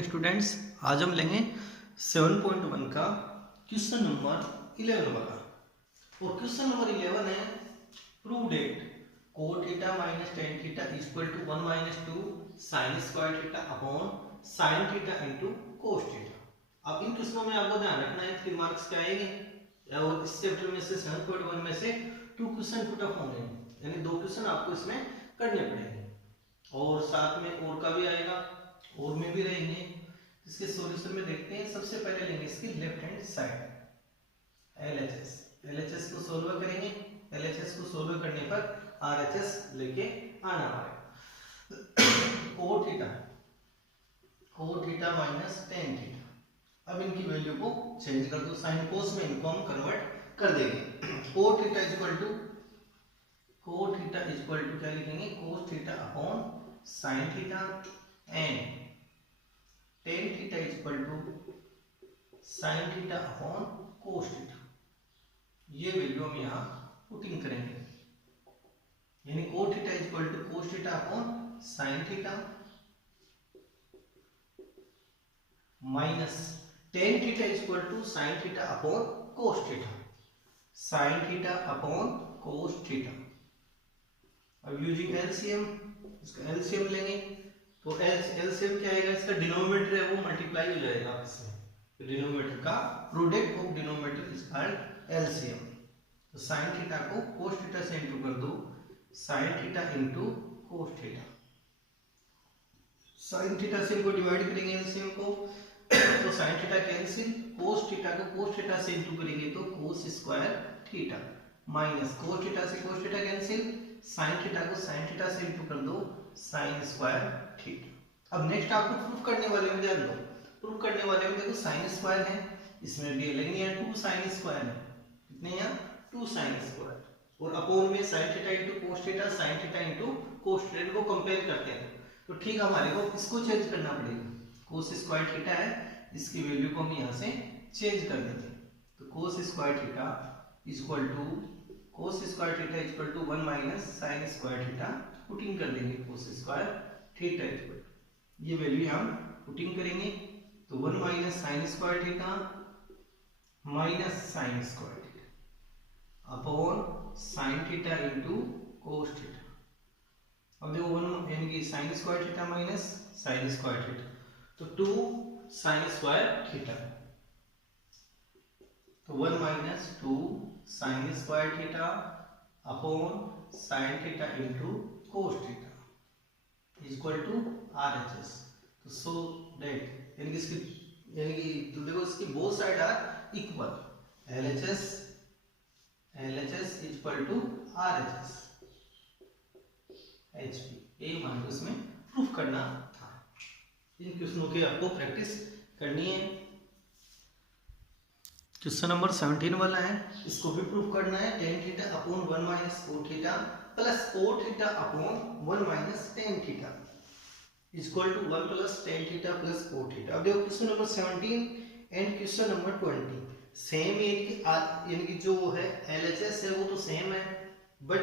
Morning students. आज हम लेंगे 7.1 का क्वेश्चन नंबर 11 वाला। और क्वेश्चन नंबर 11 है prove that cot theta minus tan theta equal to 1 minus 2 sin square theta upon sin theta into cos theta. अब इन क्वेश्चनों में आपको ध्यान रखना है 3 मार्क्स के आएंगे और इस चैप्टर में से 7.1 में से 2 क्वेश्चन पुट अप होंगे, यानी 2 क्वेश्चन आपको इसमें करने पड़ेंगे और साथ में और का भी आएगा और में भी रहेंगे। इसके सॉल्यूशन में देखते हैं। सबसे पहले लेंगे इसकी लेफ्ट हैंड साइड एलएचएस को सोल्व करेंगे। एलएचएस को सोल्व करने पर आरएचएस लेके आना पड़ेगा। Cot theta minus tan theta. अब इनकी वैल्यू को चेंज कर दो, साइन कोस में इनको हम कन्वर्ट कर देंगे। कोट थीटा इक्वल टू क्या लिखेंगे, cos theta upon sine theta and tan theta equal to sine theta upon cos theta. ये वैल्यू हम यहाँ पुटिंग करेंगे, यानी cos theta equal to cos theta upon sine theta minus tan theta equal to sine theta upon cos theta, sine theta upon cos theta. अब using LCM, इसका LCM लेंगे तो LCM क्या आएगा, इसका डिनोमिनेटर है वो मल्टीप्लाई हो जाएगा आपसे। तो डिनोमिनेटर का product of denominator is called LCM. तो साइन थीटा को कोस थीटा से इंटू कर दो, sine theta into cos theta. Sine theta से इनको डिवाइड करेंगे एलसीएम को तो sine theta cancel, cos theta को कोस थीटा से इंटू करेंगे तो cos square theta minus cos theta से cos theta cancel, sine theta को साइन थीटा से इंटू कर दो साइन स्क्वायर थीटा। अब नेक्स्ट आपको प्रूफ करने वाले में ध्यान दो। प्रूफ करने वाले में देखो साइन स्क्वायर है, इसमें भी लेकिन यहाँ 2 साइन स्क्वायर है। कितने यहाँ 2 साइन स्क्वायर और अपोन में sine theta into cos theta, sine theta into cos theta को कंपेयर करते हैं। तो ठीक हमारे को इसको चेंज करना पड़ेगा। कोस स्क्वायर थीटा है, इसकी वैल्यू को हम यहाँ से चेंज कर देते हैं। तो cos square theta equal to cos square theta equal to 1 minus sine square theta putting कर देंगे। कोस स्क्वायर थीटा इक्वल ये वैल्यू हम पुटिंग करेंगे तो 1 minus sine square theta minus sine square theta upon sine theta into cos theta. अब देखो 1 यानी कि sine square theta minus sine square theta तो 2 साइन स्क्वायर थीटा। तो 1 minus 2 sine square theta upon sine theta into cos theta equal to RHS. तो so that यानी कि तो देखो इसकी both side are equal. LHS equal to RHS HP. ये मान लो इसमें प्रूफ करना था। इन क्वेश्चनों की आपको प्रैक्टिस करनी है। क्वेश्चन नंबर 17 वाला है, इसको भी प्रूफ करना है। tan theta upon 1 minus cot theta plus cot theta upon 1 minus tan theta equal to 1 plus tan theta plus cot theta. अब देखो question number 17 and question number 20 same, यानी कि जो है एलएचएस है वो तो सेम है बट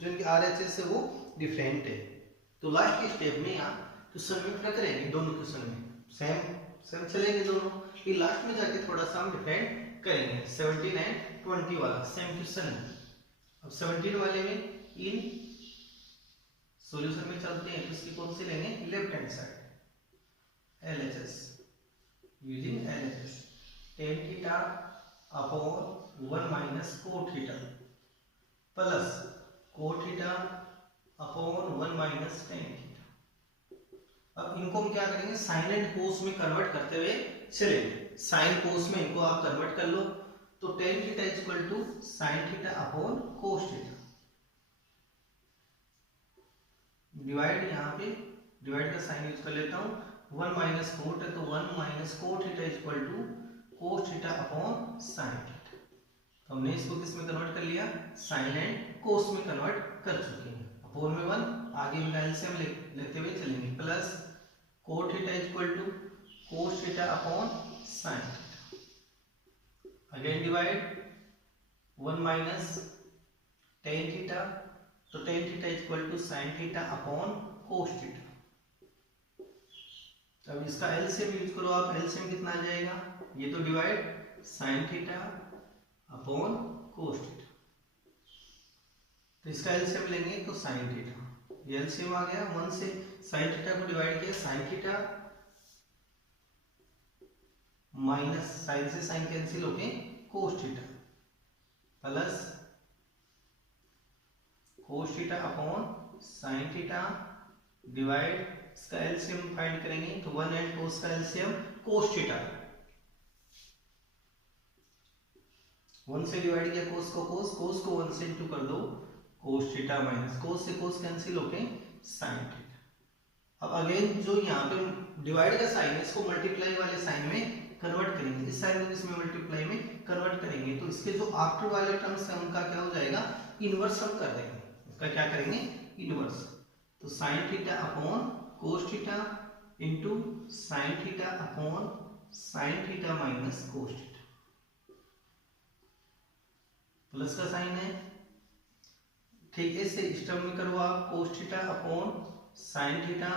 जो इनकी आरएचएस है वो डिफरेंट है। तो लास्ट के स्टेप में यहाँ क्वेश्चन में फर्क रहेंगे, दोनों क्वेश्चन में सेम चलेंगे दोनों। ये लास्ट में जाके थोड़ा सा हम डिफरेंट करेंगे। 17 एंड 20 वाला सेम क्वेश्चन है। अब 17 वाले में इन सॉल्यूशन में चलते हैं तो इसकी कौन सी लेंगे, left hand side LHS using LHS tan theta upon 1 minus cot theta plus cot theta upon 1 minus tan theta. अब इनको हम क्या करेंगे, साइन एंड कोस में कन्वर्ट करते हुए चलेंगे। साइन कोस में इनको आप कन्वर्ट कर लो तो tan theta equal to sine theta upon cos theta divide, यहाँ पे डिवाइड का साइन यूज कर लेता हूँ। 1 माइनस कोट है तो 1 minus cot theta equal to cos theta upon sine theta. तो हमने इसको किस में कन्वर्ट कर लिया, साइन एंड कोस में कन्वर्ट कर चुके हैं। अपॉन में 1 आगे में से हम लेते हुए चलेंगे plus cot theta equal to cos theta upon sine theta. Again divide 1 minus tan theta तो tan theta equal to sine theta upon cos theta. अब इसका एलसीएम यूज करो आप, एलसीएम कितना आ जाएगा, ये तो divide sign theta upon cos theta, तो इसका एलसीएम लेंगे तो साइन थीटा, ये एलसीएम आ गया, 1 से साइन थीटा को डिवाइड किया, साइन थीटा माइनस साइन से साइन कैंसिल होके कोस theta plus cos theta upon sine theta divide, इसका एलसीएम फाइंड करेंगे तो 1 एंड कोस का एलसीएम कोस थीटा, 1 से डिवाइड किया कोस को 1 से इंटू कर दो, कोस थीटा माइनस कोस से कोस कैंसिल होके साइन थीटा। अब अगेन जो यहाँ पे डिवाइड का साइन है इसको मल्टीप्लाई वाले साइन में कन्वर्ट करेंगे, इस साइन को इसमें मल्टीप्लाई में कन्वर्ट करेंगे, तो इसके जो आफ्टर वाले टर्म्स हैं उनका क्या हो जाएगा, इनवर्स हम कर देंगे, उसका क्या करेंगे, इनवर्स, तो sine theta upon cos theta into sine theta upon sine theta minus cos theta, plus का साइन है, ठीक है, इसे इस टर्म में करो आप, cos theta upon sine theta,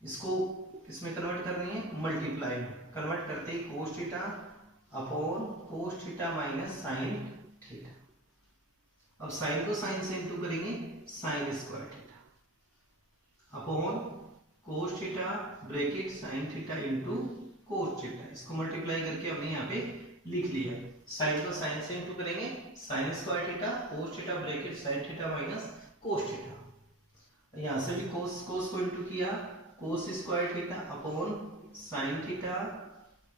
इसको इसमें कन्वर्ट करनी है मल्टीप्लाई में, कन्वर्ट करते ही cos theta upon cos theta minus sine theta, अब साइन को साइन से इंटू करेंगे sine square theta upon cos theta bracket sine theta into cos theta, इसको मल्टीप्लाई करके हमने यहाँ पे लिख लिया, साइन को साइन से इंटू करेंगे sine square theta cos theta bracket sine theta minus cos theta, यहाँ से भी कोस को इंटू किया, कोस square theta upon sine theta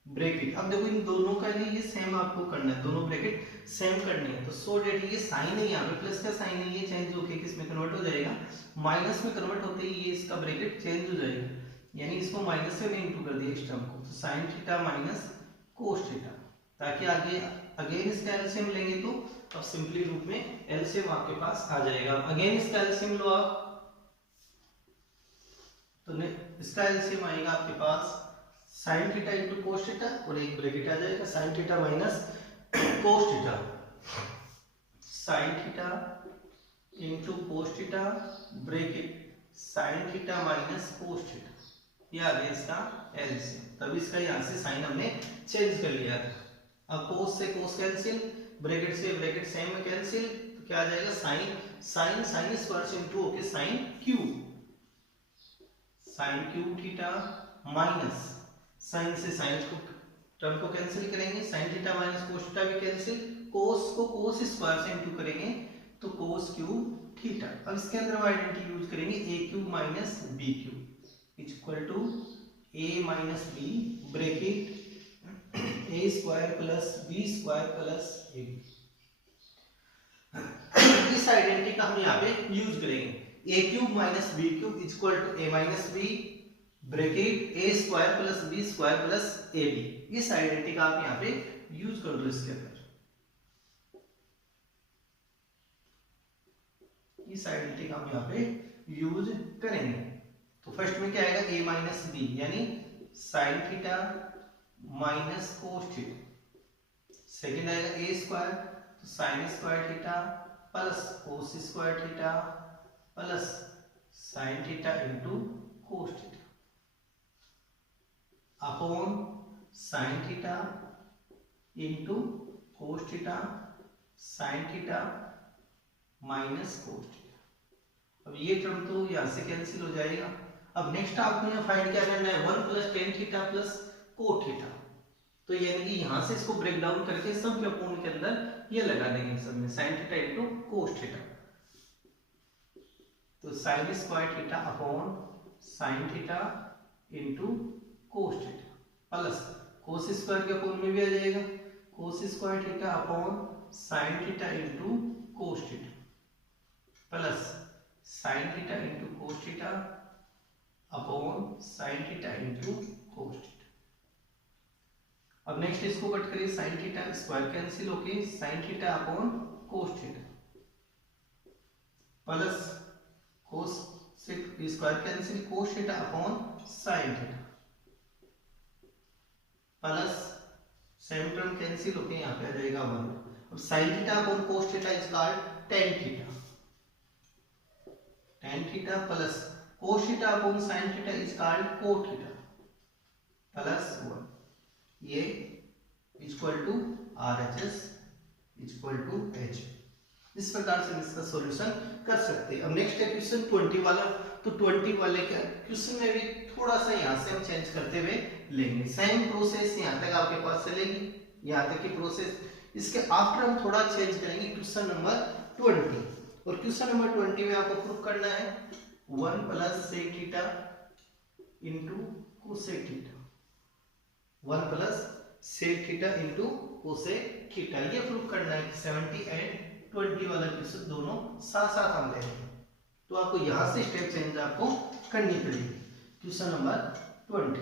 bracket, अब देखो इन दोनों का ये सेम आपको करना है, दोनों ब्रैकेट सेम करने हैं, तो सो डेट ये साइन है यहाँ पे प्लस का साइन है, ये चेंज होके किसमें कन्वर्ट हो जाएगा, माइनस में कन्वर्ट होते ही ये इसका ब्रैकेट चेंज हो जाएगा, यानी इसको माइनस से नहीं इंटू कर दिया इस टर्म को, तो sine theta minus cos theta, ताकि आगे अगेन इसका एलसीएम लेंगे तो अब सिंपली रूप में एलसीएम आपके पास आ जाएगा, अगेन इसका एलसीएम लो आप, तो इसका एलसीएम आएगा आपके पास sine theta into cos theta और एक ब्रैकेट आ जाएगा sine theta minus cos theta, sine theta into cos theta bracket sine theta minus cos theta, ये आ गया इसका एलसीएम, तब इसका यहाँ से साइन हमने चेंज कर लिया था, अब कोस से कोस कैंसिल, ब्रैकेट से ब्रैकेट सेम कैंसिल, तो क्या आ जाएगा साइन साइन साइन स्क्वायर से इंटू होके sine cube, sine cube theta minus sine से साइन को टर्म को कैंसिल करेंगे, sine theta minus cos theta भी कैंसिल, कोस को कोस स्क्वायर से इंटू करेंगे तो कोस क्यूब थीटा, अब इसके अंदर हम आइडेंटिटी यूज करेंगे a cube minus b cube equal to a minus b bracket a square plus b square plus ab, इस आइडेंटिटी का हम यहाँ पे यूज करेंगे, a cube minus b cube equal to a minus b bracket a square plus b square plus ab, इस identity का आप यहाँ पे यूज कर लो, इसके अंदर इस आइडेंटिटी का हम यहाँ पे यूज करेंगे, तो फर्स्ट में क्या आएगा a माइनस b यानी sign theta minus cos theta, second आएगा a स्क्वायर तो sine square theta plus cos square theta plus sine theta into cos theta upon sine theta into cos theta sine theta minus cos theta, अब ये term तो यहां से cancel हो जाएगा, अब नेक्स्ट आपको यहाँ फाइंड क्या करना है 1 plus tan theta plus cot theta, तो यानी कि यहां से इसको ब्रेक डाउन करके सब के अपॉन के अंदर ये लगा देंगे सब में sine theta into cos theta, तो sine square theta upon sine theta into cos theta plus cos square के अपॉन में भी आ जाएगा cos square theta upon sine theta into cos theta plus sine theta into cos theta upon sine theta into cos theta, अब next इसको cut करिए, sine theta square cancel होके sine theta upon cos theta plus cos से square cancel cos theta upon sine theta plus same term cancel होके यहाँ पे आ जाएगा 1, अब sine theta upon cos theta is called tan theta plus cos theta upon sine theta is called cot theta, equal to RHS equal to H। इस प्रकार से इसका सॉल्यूशन कर सकते हैं। अब नेक्स्ट है क्वेश्चन 20 वाला। तो 20 वाले का क्वेश्चन में भी थोड़ा सा यहाँ से हम चेंज करते हुए लेंगे। सेम प्रोसेस यहाँ तक आपके पास चलेगी, यहाँ तक की प्रोसेस। इसके आफ्टर हम थोड़ा चेंज करेंगे क्वेश्चन नंबर 20। और क्वेश्चन नंबर 20 में आपको प्रूफ करना है 1 plus sec theta into cosec theta, 1 plus sec theta into cosec theta, ये प्रूफ करना है कि 70 एंड 20 वाला क्वेश्चन दोनों साथ साथ हम लेंगे। तो आपको यहां से स्टेप चेंज आपको करनी पड़ेगी। क्वेश्चन नंबर 20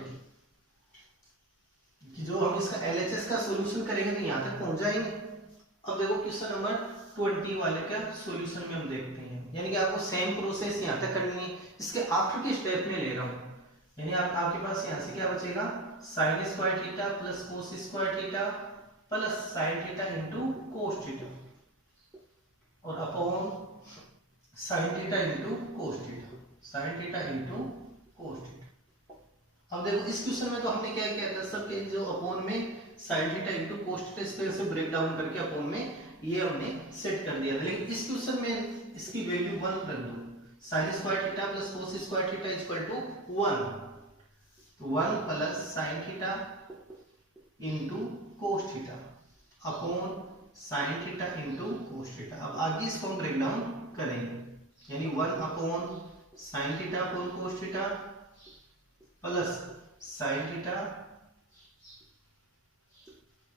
कि जो हम इसका LHS का सॉल्यूशन करेंगे तो यहां तक पहुंच जाएंगे। अब देखो क्वेश्चन नंबर 20 वाले का सॉल्यूशन में हम देखते हैं, यानी कि आपको सेम प्रोसेस यहां तक करनी है। इसके आफ्टर के स्टेप में ले रहा हूं, यानी आपके पास यहां से क्या बचेगा sin square theta plus cos square theta plus sin theta into cos theta और upon sin theta into cos theta, sin theta into cos theta. अब देखो इस क्वेश्चन में तो हमने क्या किया था, सबके जो अपॉन में sin theta into cos theta इस तरह से ब्रेक डाउन करके अपॉन में ये हमने सेट कर दिया था। लेकिन इस क्वेश्चन में इसकी वैल्यू 1 कर दो, sin square theta plus cos square theta equal to 1, तो 1 plus sin theta into cos theta upon sin theta into cos theta. अब आगे इसको हम ब्रेक डाउन करेंगे, यानी 1 upon sin theta upon cos theta plus sin theta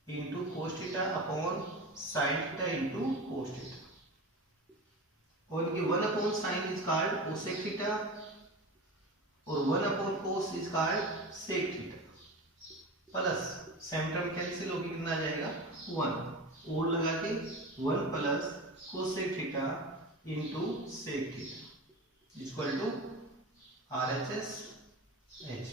into cos theta upon sin theta into cos theta, और ये 1 upon sin is called cosec theta और 1 upon cos is called sec theta plus same term cancel होकर कितना आ जाएगा 1 और लगा के 1 plus cosec theta into sec theta equal to RHS H।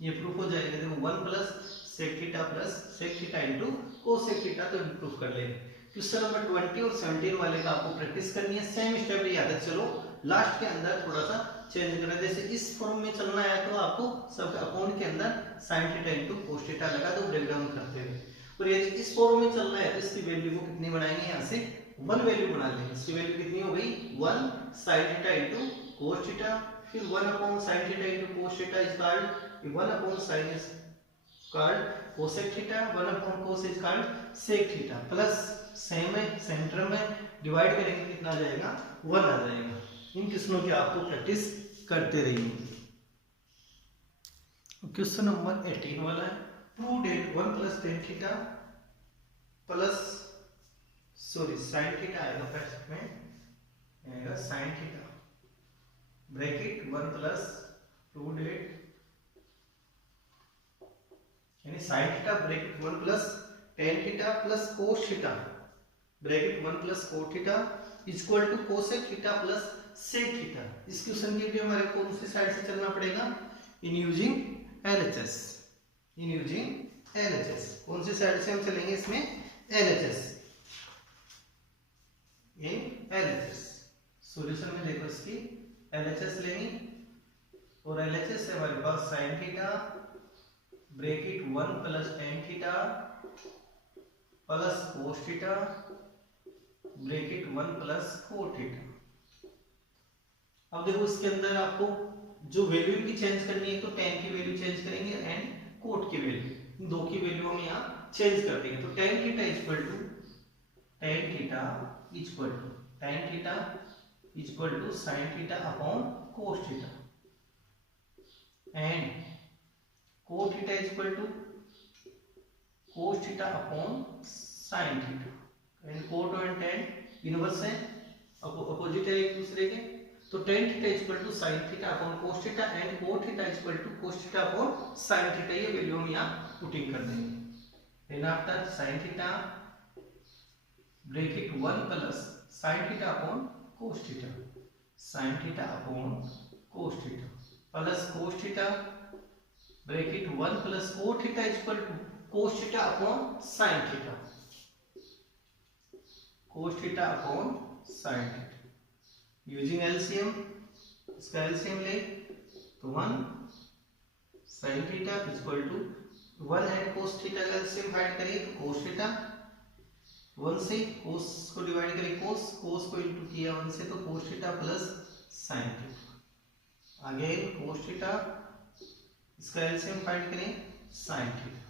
ये प्रूफ हो जाएगा। देखो 1 plus sec theta plus sec theta into cosec theta, तो प्रूफ कर लेंगे। क्वेश्चन नंबर 20 और 17 वाले का आपको प्रैक्टिस करनी है। सेम स्टेप याद है, चलो लास्ट के अंदर थोड़ा सा चेंज करना है। जैसे इस फॉर्म में चलना है तो आपको सब अपॉन के अंदर sin theta into cos theta लगा दो ब्रेक डाउन करते हुए। और ये इस फॉर्म में चलना है तो इसकी वैल्यू को कितनी बनाएंगे, यहाँ से 1 वैल्यू बना लेंगे। इसकी वैल्यू कितनी हो गई 1 sin theta into cos theta, फिर 1 upon sin theta into cos theta is called 1 upon sin is called cosec theta, 1 upon cos is called sec theta plus same है सेंटर में डिवाइड करेंगे कितना आ जाएगा 1 आ जाएगा। इन क्वेश्चनों की आपको प्रैक्टिस करते रहिए। क्वेश्चन नंबर 18 वाला है, prove that 1 plus tan theta plus sin theta आएगा फर्स्ट में, आएगा sin theta bracket 1 plus prove that, यानी sin theta bracket 1 plus tan theta plus cos theta bracket 1 plus cos theta equal to cosec theta plus sec theta. इस question के लिए हमारे कौन सी साइड से चलना पड़ेगा, in using LHS, in using LHS। कौन सी साइड से हम चलेंगे इसमें, LHS, इन LHS। सॉल्यूशन में देखो इसकी LHS लेंगे और LHS से हमारे पास sin theta bracket 1 plus tan theta plus cos theta bracket 1 plus cos theta. अब देखो इसके अंदर आपको जो वैल्यू की चेंज करनी है तो tan की वैल्यू चेंज करेंगे एंड cot की वैल्यू, इन दो की वैल्यू हम यहाँ चेंज कर देंगे। तो tan theta equal to tan theta equal to tan theta equal to sin theta upon cos theta and cot theta equal to cos theta upon sin theta. And cot और tan inverse है, opposite है एक दूसरे के, तो tan theta equal to sin theta upon cos theta and cot theta equal to cos theta upon sin theta, ये value हम यहाँ पुटिंग कर देंगे। Then after sin theta bracket 1 plus sin theta upon cos theta, sin theta upon cos theta plus cos theta bracket 1 plus cot theta equal to cos theta upon sin theta, cos theta upon sin theta. Using LCM, इसका LCM ले तो 1 sin theta equal to 1 and cos theta का LCM find करिए तो cos theta, 1 से cos को divide करें cos को इंटू किया 1 से तो cos theta plus sin theta, again cos theta, इसका एलसीएम फाइंड करें sin थीटा,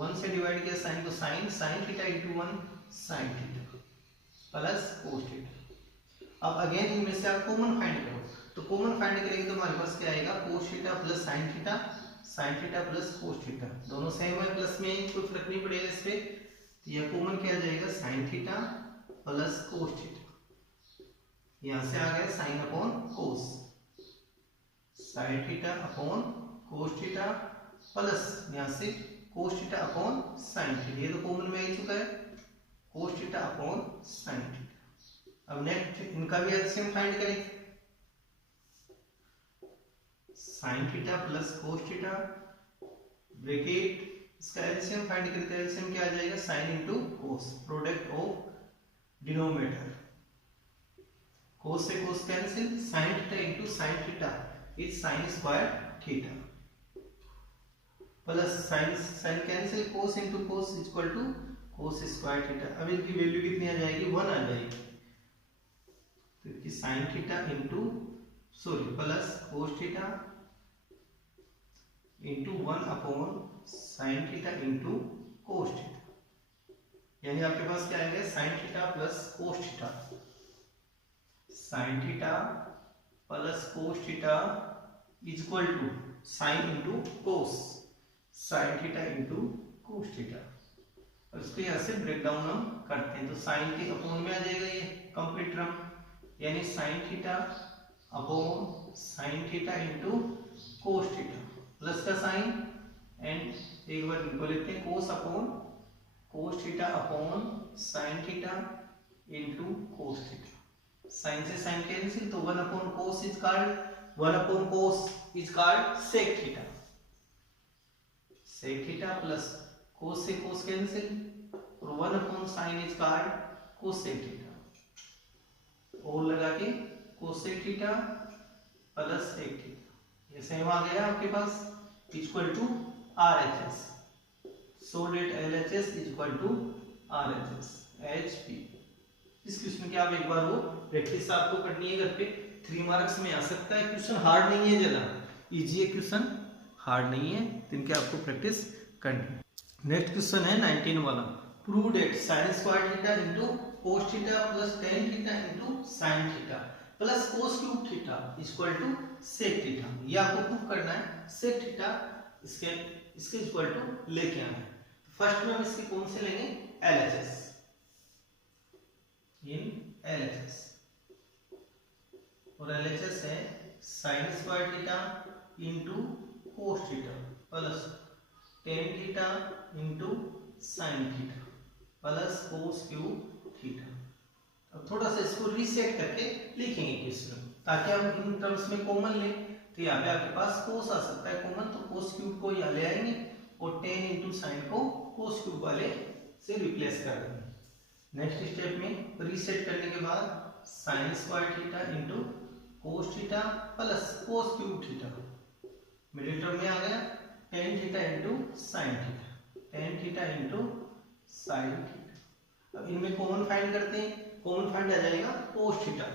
1 से डिवाइड किया sin को sin theta into 1 sin theta plus cos theta. अब अगेन इनमें से आप कॉमन फाइंड करो, तो कॉमन फाइंड करेंगे तो हमारे पास क्या आएगा cos theta plus sin theta plus cos theta, दोनों सेम है, प्लस में कोई फर्क नहीं पड़ेगा इस पे, तो यह कॉमन क्या आ जाएगा sin theta plus cos theta, यहां से आ गया sin upon cos, sin theta upon cos theta plus यहां से cos theta upon sin theta, ये तो कॉमन में आ चुका है cos theta upon sin theta. अब नेक्स्ट इनका भी एलसीएम फाइंड करें, sin theta plus cos theta bracket, इसका एलसीएम फाइंड करते हैं, एलसीएम क्या आ जाएगा sin into cos, product of denominator, cos से cos cancel, sin theta into sin theta is sin square theta plus sin cancel, cos into cos equal to cos square theta. अब इनकी value कितनी आ जाएगी 1 आ जाएगी, तो इसकी sin theta into plus cos theta into 1 upon sin theta into cos theta, यानी आपके पास क्या आएगा sin theta plus cos theta, sin theta plus cos theta equal to sin into cos, sin theta into cos theta. और इसको यहाँ से break down हम करते हैं, तो sin के अपॉन में आ जाएगा ये कंप्लीट टर्म, यानी sin theta upon sin theta into cos theta plus का साइन एंड एक बार इनको लिखते हैं cos upon cos theta upon sin theta into cos theta, sin से sin कैंसिल, तो 1 upon cos is called sec theta, sec theta plus cos से cos cancel और 1 upon sin is called cosec theta, और लगा के cosec theta plus sec theta, ये same आ गया आपके पास equal to RHS, so that LHS equal to RHS HP। इस क्वेश्चन की आप एक बार वो प्रैक्टिस आपको करनी है घर पे, 3 मार्क्स में आ सकता है, क्वेश्चन हार्ड नहीं है, ज्यादा इजी है क्वेश्चन, हार्ड नहीं है, तो इनके आपको प्रैक्टिस करनी है। नेक्स्ट क्वेश्चन है 19 वाला, prove that sin square theta into cos theta plus tan theta into sin theta plus cos cube theta equal to sec theta, ये आपको प्रूव करना है, sec थीटा इसके इक्वल टू लेके आना है। फर्स्ट में हम इसके कौन से लेंगे LHS, इन LHS, और LHS है sin square theta into cos theta plus tan theta into sin theta plus cos cube theta. अब थोड़ा सा इसको रीसेट करके लिखेंगे क्वेश्चन, ताकि हम इन टर्म्स में कॉमन लें, तो यहाँ पे आपके पास cos आ सकता है कॉमन, तो cos क्यूब को यहाँ ले आएंगे और tan इंटू साइन को cos क्यूब वाले से रिप्लेस कर देंगे। नेक्स्ट स्टेप में रीसेट करने के बाद sin square theta into cos theta plus cos cube theta, middle term में आ गया tan theta into sine theta, tan theta into sine theta. अब इनमें कॉमन फाइंड करते हैं, कॉमन फाइंड आ जाएगा cos थीटा,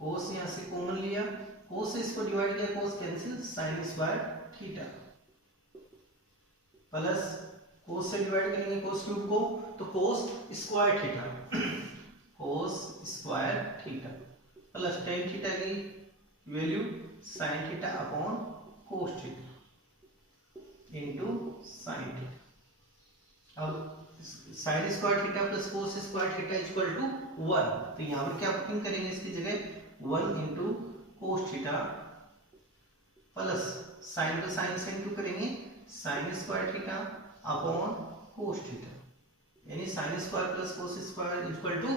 cos यहां से कॉमन लिया, cos से इसको डिवाइड किया cos cancel, sin square theta plus cos से डिवाइड करेंगे cos क्यूब को तो cos square theta, cos square theta plus tan theta की value sin theta upon cos theta into sin theta. अब sin square theta plus cos square theta equal to 1, तो यहां पर क्या पुटिंग करेंगे इसकी जगह 1 into cos theta plus sin को sin से इंटू करेंगे sin square theta upon cos theta, यानी sin square plus cos square equal to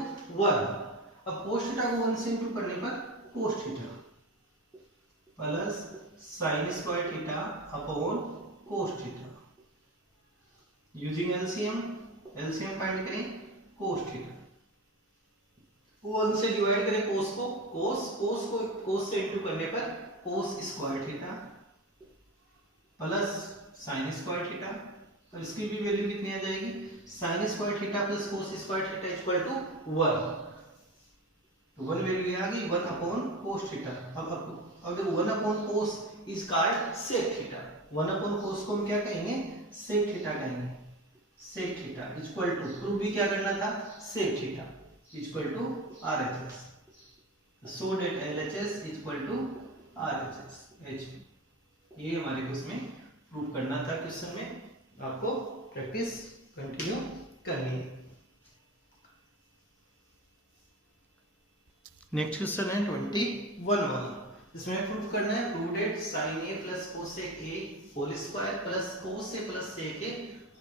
1। अब cos थीटा को 1 से इंटू करने पर cos theta plus sin square theta upon cos theta, using LCM find करें cos थीटा, 1 से divide करें cos को, cos से इंटू करने पर cos square theta plus sine square theta. तो इसकी भी वैल्यू कितनी आ जाएगी, sine square theta plus cos square theta equal to 1। तो 1 वैल्यू आ गई 1 अपॉन कोस थीटा। अब अगर 1 upon cos is called sec theta, 1 upon cos को हम क्या कहेंगे, सेक थीटा कहेंगे। Sec theta equal to proof भी क्या करना था, सेक theta equal to RHS। So that LHS equal to RHS HP। ये हमारे को इसमें प्रूफ करना था क्वेश्चन में, आपको प्रैक्टिस कंटिन्यू करनी है। नेक्स्ट क्वेश्चन है 21 वाला, इसमें प्रूफ करना है prove that sin A plus cosec A whole square plus cos A plus sec A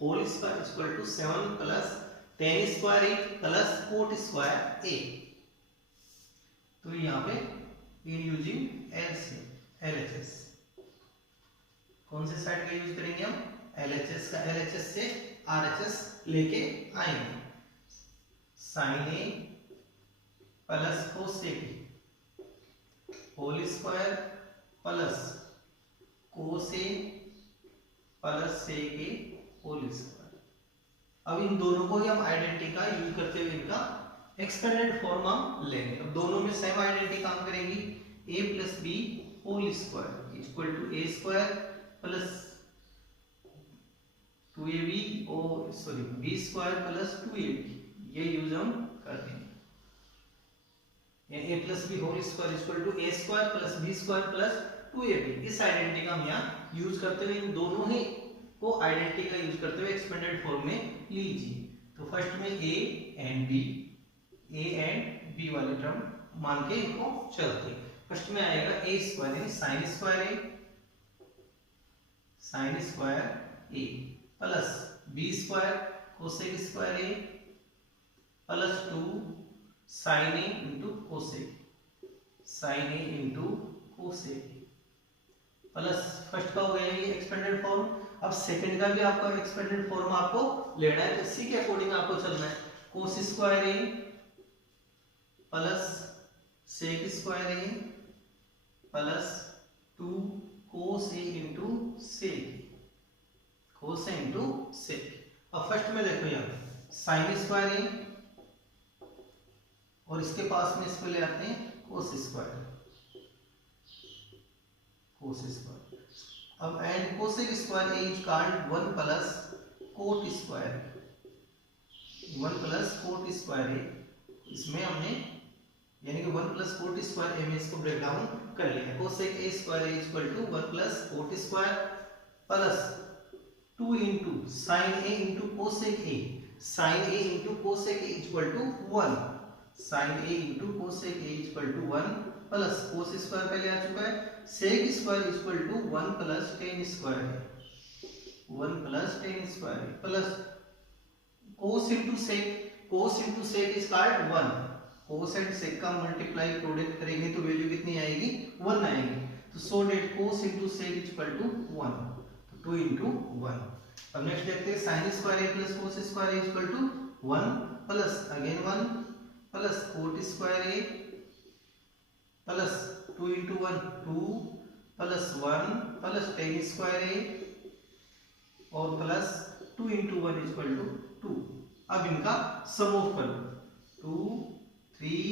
whole square equal to 7 plus tan square A plus cot square A। तो यहाँ पे इन यूजिंग LHS कौन से साइड का use करेंगे हम, LHS का। LHS से RHS लेके आएंगे। sin A plus cosec A whole square plus cos A plus sec A whole square. अब इन दोनों को ही हम आइडेंटिटी का यूज करते हुए इनका एक्सपेंडेड फॉर्म हम लेंगे। अब दोनों में सेम आइडेंटिटी काम करेगी, a plus B whole square equal to a square plus 2ab और sorry b square plus 2ab, ये यूज हम करते हैं। a plus B whole square equal to a square plus b square plus 2ab, इस identity का हम यहाँ use करते हुए इन दोनों ही को आइडेंटिटी का यूज करते हुए एक्सपेंडेड फॉर्म में लीजिए। तो फर्स्ट में a एंड b वाले टर्म मान के इनको चलते हैं। फर्स्ट में आएगा a स्क्वायर यानी sine square a plus b square cosec square a plus 2 sine a into cosec plus first का हो गया ये एक्सपेंडेड फॉर्म। अब सेकंड का भी आपका एक्सपेंडेड फॉर्म आपको लेना है, तो इसी के अकॉर्डिंग आपको चलना है। Cos square a plus sec square a plus 2 cos a into sec. अब फर्स्ट में देखो यहाँ साइन स्क्वायर a और इसके पास में इसको ले आते हैं कोस स्क्वायर। अब and cosec square a is called 1 plus cot square a। इसमें हमने यानी कि 1 प्लस कोट स्क्वायर a में इसको ब्रेक डाउन कर लिया। Cosec a square a equal to 1 plus cot square plus 2 into sine a into cosec a। Sine a into cosec a equal to 1, sine a into cosec a equal to 1 plus cos square पहले आ चुका है, sec square equal to 1 plus tan square plus cos into sec is called 1। Cos and sec का multiply product करेंगे तो value कितनी आएगी, 1 आएगी। तो so that cos into sec equal to 1, तो 2 इंटू 1। अब नेक्स्ट देखते हैं sine square a plus cos square a equal to 1 plus again 1 plus cot square a plus 2 into 1 2 plus 1 plus tan square a और plus 2 into 1 equal to 2। अब इनका सम of करो, 2 3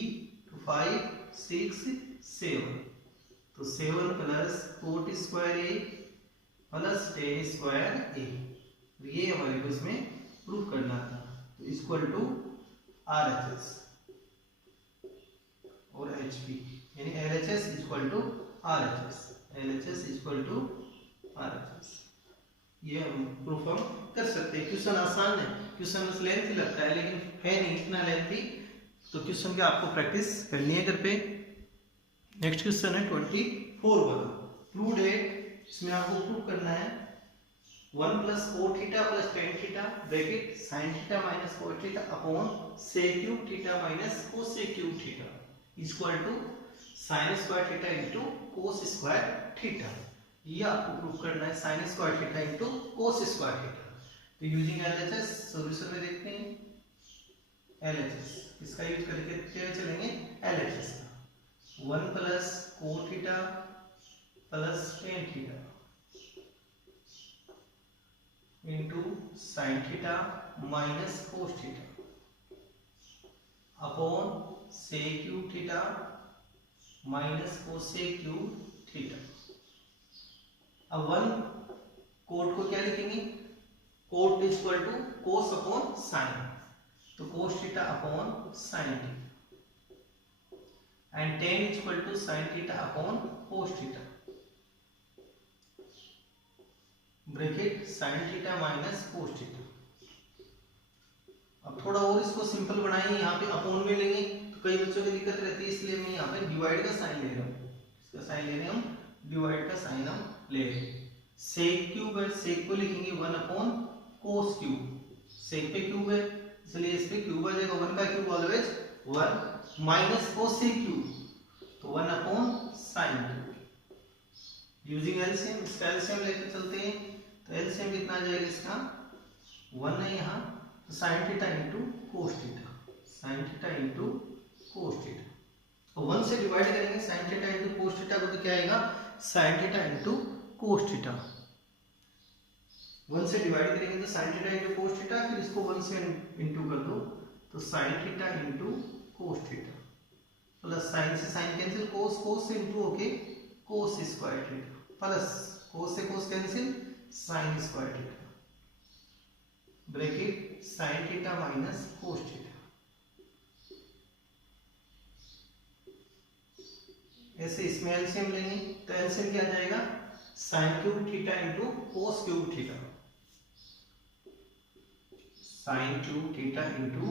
5 6 7, तो 7 plus cot square a plus tan square a, ये हमारे को इसमें proof करना था। तो इक्वल टू RHS और HP यानी LHS इक्वल टू RHS, ये हम प्रूफ हम कर सकते हैं। क्वेश्चन आसान है, क्वेश्चन बस लेंथी लगता है लेकिन है नहीं इतना लेंथी, तो क्वेश्चन की आपको प्रैक्टिस करनी है घर पे। नेक्स्ट क्वेश्चन है 24 वाला, प्रूव डेट। इसमें आपको प्रूव करना है 1 plus cot theta plus tan theta bracket sine theta minus cot theta upon sec cube theta minus cosec cube theta equal to sine square theta into cos square theta. ये आपको proof करना है, sine square theta into cos square theta. तो using LHS solution में देखते हैं LHS इसका use करके क्या चलेंगे, LHS का 1 plus cot theta plus tan theta into sine theta minus cos theta upon sec cube theta minus cosec cube theta. अब वन कोट को क्या लिखेंगे, cot is equal to cos upon sine, तो cos theta upon sine theta and tan is equal to sine theta upon cos theta bracket sine theta minus cos theta. अब थोड़ा और इसको simple बनाएंगे, यहाँ पे अपॉन में लेंगे तो कई बच्चों की दिक्कत रहती है, इसलिए मैं यहाँ पे डिवाइड का साइन ले रहा हूँ। इसका साइन ले रहे हैं हम, डिवाइड का साइन हम ले रहे हैं। सेक क्यूब है, सेक को लिखेंगे 1 अपॉन कोस क्यूब, सेक पे क्यूब है इसलिए इस पे क्यूब आ जाएगा, 1 का cube always 1 minus cosec cube तो 1 upon sine cube. Using LCM, इसका एलसीएम लेके चलते हैं तो एलसीएम कितना आ जाएगा इसका 1 है यहाँ, तो sine theta into cos theta, sine theta into cos theta. तो 1 से डिवाइड करेंगे sine theta into cos theta को तो क्या आएगा sign theta into cos theta. 1 से डिवाइड करेंगे तो sine theta into cos theta, फिर इसको 1 से इंटू कर दो तो sine theta into cos theta plus sign से साइन कैंसिल, कोस कोस से इंटू होके कोस स्क्वायर थीटा प्लस कोस से cos cancel sine square theta bracket sine theta minus cos theta. ऐसे इसमें एलसीएम लेंगे तो एलसीएम क्या आ जाएगा sine cube theta into cos cube theta, sine cube theta into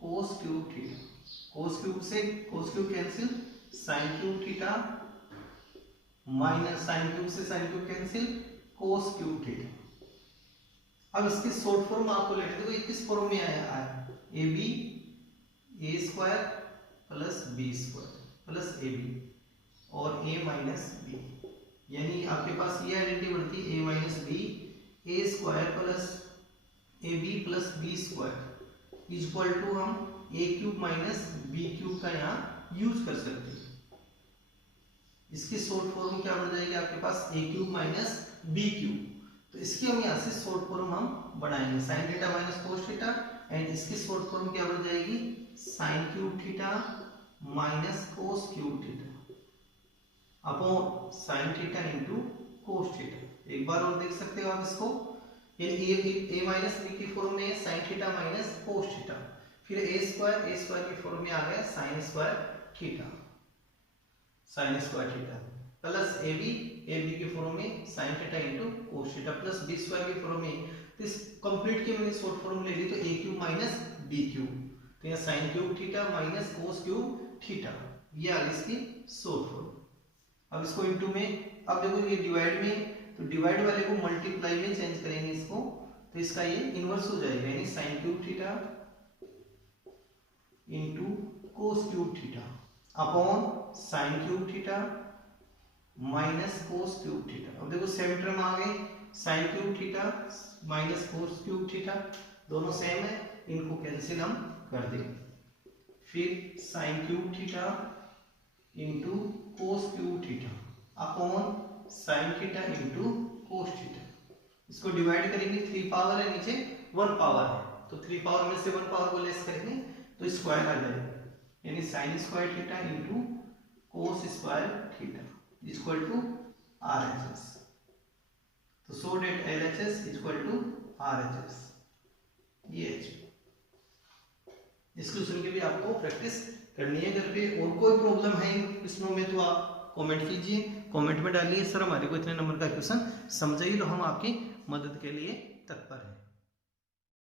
cos cube theta, cos cube से cos cube cancel sine cube theta minus sine cube से sine cube cancel cos cube theta. अब इसके short form आपको लेते देखो, ये किस form में आया A B A square plus B square plus A B और ए माइनस बी, यानी आपके पास ये आइडेंटिटी बनती है a minus b A square plus A b plus B square equal to हम a cube minus b cube का यहाँ use कर सकते हैं। इसकी शॉर्ट फॉर्म क्या बन जाएगी आपके पास ए क्यूब माइनस बी क्यूब, तो इसकी हम यहाँ से शॉर्ट फॉर्म हम बनाएंगे sign theta minus cos theta and इसकी शॉर्ट फॉर्म क्या बन जाएगी साइन क्यूब थीटा माइनस कोस cube theta upon sine theta into cos theta. एक बार और देख सकते हो आप इसको, ये ए माइनस बी की फॉर्म में sine theta minus cos theta, फिर ए स्क्वायर की फॉर्म में आ गया sine square theta, sine square theta plus ए बी की फॉर्म में sine theta into cos theta plus B square की फॉर्म में, तो इस कंप्लीट की मैंने शॉर्ट फॉर्म ले ली तो ए क्यूब माइनस बी क्यूब, तो यहाँ साइन क्यूब थीटा माइनस कोस क्यूब थीटा, ये आ गई इसकी शॉर्ट फॉर्म। अब इसको इनटू में, अब देखो ये डिवाइड में, तो डिवाइड वाले को मल्टीप्लाई में चेंज करेंगे इसको, तो इसका ये इनवर्स हो जाएगा, यानी साइन क्यूब थीटा इनटू कोस cube theta upon sign cube theta minus कोस क्यूब थीटा। अब देखो सेम टर्म आ गए, साइन क्यूब थीटा माइनस कोस क्यूब थीटा दोनों सेम है, इनको कैंसिल हम कर देंगे, फिर sign cube theta into cos cube theta upon sine theta into cos theta. इसको डिवाइड करेंगे, 3 पावर है नीचे 1 पावर है, तो 3 पावर में से 1 पावर को लेस करेंगे तो स्क्वायर आ जाएगा, यानी sine square theta into cos square theta equal to RHS। तो so that LHS equal to RHS। ये इस क्वेश्चन की भी आपको प्रैक्टिस करनी है घर पे। और कोई प्रॉब्लम है इसमें में तो आप कमेंट कीजिए, कमेंट में डालिए सर हमारे को इतने नंबर का क्वेश्चन समझाइए, तो हम आपकी मदद के लिए तत्पर हैं।